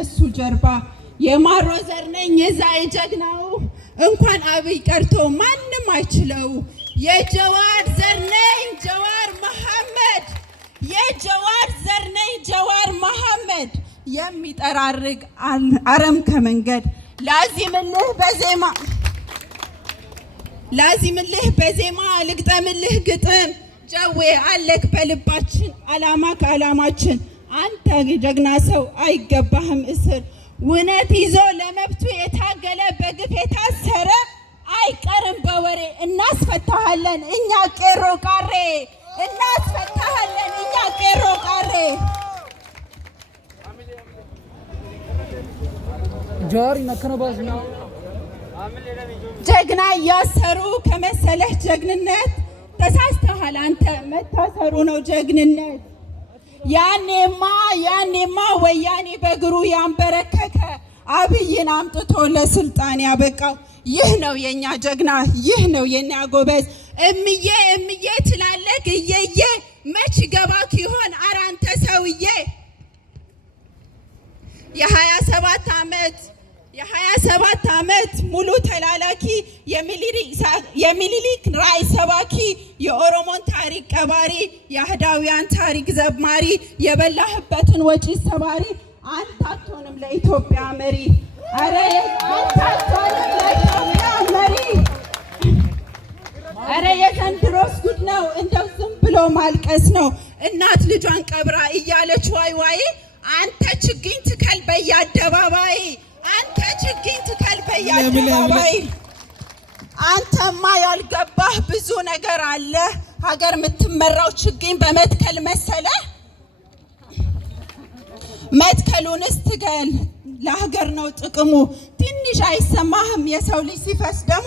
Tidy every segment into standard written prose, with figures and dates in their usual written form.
ከነሱ ጀርባ የማሮ ዘር ነኝ የዛ የጀግናው እንኳን አብይ ቀርቶ ማንም አይችለው የጀዋር ዘር ነኝ ጀዋር መሐመድ የጀዋር ዘር ነኝ ጀዋር መሐመድ የሚጠራርግ አረም ከመንገድ ላዚምልህ በዜማ ልግጠምልህ ግጥም ጀዌ አለክ በልባችን አላማ ከአላማችን አንተ ጀግና ሰው አይገባህም እስር ውነት ይዞ ለመብቱ የታገለ በግፍ የታሰረ አይቀርም በወሬ እናስፈታሃለን እኛ ቄሮ ቃሬ እናስፈታሃለን እኛ ቄሮ ቃሬ ጆሪ ነከነባስ ነው ጀግና ያሰሩ ከመሰለህ ጀግንነት ተሳስተሃል አንተ መታሰሩ ነው ጀግንነት ያኔማ ወያኔ በእግሩ ያንበረከከ አብይን አምጥቶ ለስልጣን ያበቃው ይህ ነው የኛ ጀግና ይህ ነው የኛ ጎበዝ እምዬ ትላለህ እየየ መች ገባክ ይሆን አራንተ ሰውዬ የ27 ዓመት ሙሉ ተላላኪ የሚኒሊክ ራዕይ ሰባኪ የኦሮሞን ታሪክ ቀባሪ የአህዳውያን ታሪክ ዘማሪ የበላህበትን ወጪ ሰባሪ አንተ አትሆንም ለኢትዮጵያ መሪ አረ አንተ አትሆንም ለኢትዮጵያ መሪ አረ የዘንድሮስ ጉድ ነው እንደው ዝም ብሎ ማልቀስ ነው እናት ልጇን ቀብራ እያለች ዋይ አንተ ችግኝ ትከል በየአደባባይ አንተ ችግኝ ትከል በየአደባባይ አንተማ ያልገባህ ብዙ ነገር አለ ሀገር የምትመራው ችግኝ በመትከል መሰለ መትከሉንስ ትገል ለሀገር ነው ጥቅሙ ትንሽ አይሰማህም የሰው ልጅ ሲፈስ ደሙ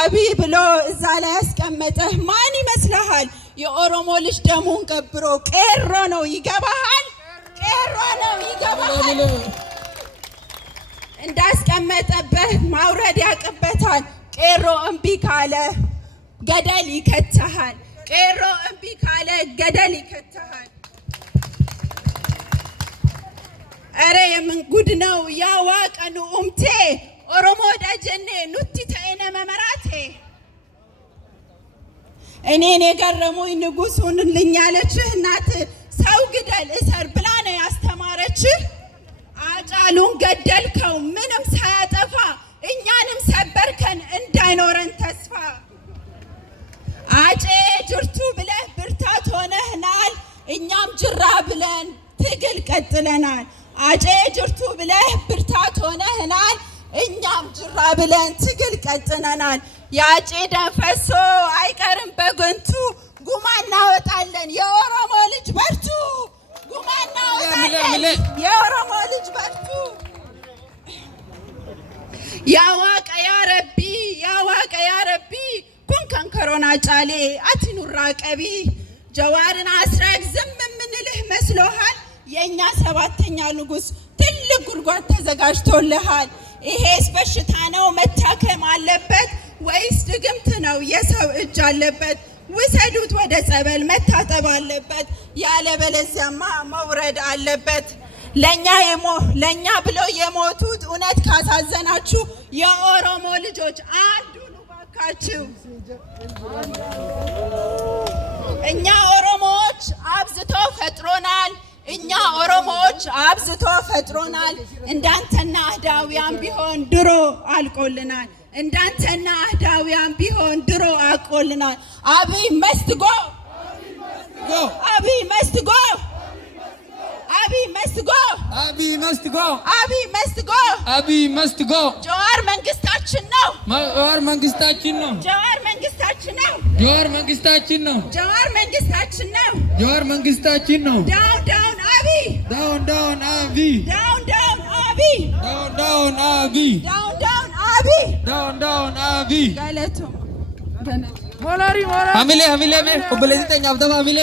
አብይ ብሎ እዛ ላይ ያስቀመጠህ ማን ይመስልሃል የኦሮሞ ልጅ ደሙን ቀብሮ ቄሮ ነው ይገባሃል ቄሮ ነው ይገባሃል እንዳስቀመጠበት ማውረድ ያቅበታል ቄሮ እምቢ ካለ ገደል ይከተሃል ቄሮ እምቢ ካለ ገደል ይከተሃል አረ የምን ጉድ ነው ያዋቀኑ ኡምቴ ኦሮሞ ዳጀኔ ኑቲ ተእነ መመራቴ እኔን የገረሙኝ ንጉሱን ልኛለችህ እናት ሰው ግደል እሰር ብላ ነው ያስተማረችህ አጫሉን ገደልከው ምንም ሳያጠፋ እኛንም ሰበርከን እንዳይኖረን ተስፋ አጬ ጅርቱ ብለህ ብርታት ሆነህናል እኛም ጅራ ብለን ትግል ቀጥለናል አጬ ጅርቱ ብለህ ብርታት ሆነህናል እኛም ጅራ ብለን ትግል ቀጥለናል ያጬ ደም ፈሶ አይቀርም በግንቱ ጉማ እናወጣለን የኦሮሞ ልጅ በርቱ ጉማ እናወጣለን የኦሮሞ ልጅ በርቱ ያዋቀ ያ ረቢ ኩን ከንከሮና ጫሌ አቲኑራ ቀቢ ጀዋርን አስረግ ዝም ምንልህ መስሎሃል የኛ ሰባተኛ ንጉስ ትልቅ ጉድጓድ ተዘጋጅቶልሃል ይሄስ በሽታ ነው መታከም አለበት ወይስ ድግምት ነው የሰው እጅ አለበት ውሰዱት ወደ ጸበል መታጠብ አለበት ያለበለዚያማ መውረድ አለበት ለኛ ብለው የሞቱት እውነት ካሳዘናችሁ የኦሮሞ ልጆች አንዱን ባካችሁ እኛ ኦሮሞዎች አብዝቶ ፈጥሮናል እንዳንተና አህዳውያን ቢሆን ድሮ አልቆልናል እንዳንተና አህዳውያን ቢሆን ድሮ አልቆልናል አብይ መስት ጎ አብይ መስት ጎ አብይ መስት ጎ አብይ መስት ጎ አብይ መስት ጎ አብይ መስት ጎ ጀዋር መንግስታችን ነው ጀዋር መንግስታችን ነው ጀዋር መንግስታችን ነው ጀዋር መንግስታችን ነው ጀዋር መንግስታችን ነው ጀዋር መንግስታችን ነው ዳውን አብይ ዳውን አብይ ዳውን አብይ ዳውን አብይ ዳውን አብይ ዳውን አብይ ጋለቱ ሞላሪ ሞላሪ ሀሚሌ ኦበሌዚተኛ አብዳ ሀሚሌ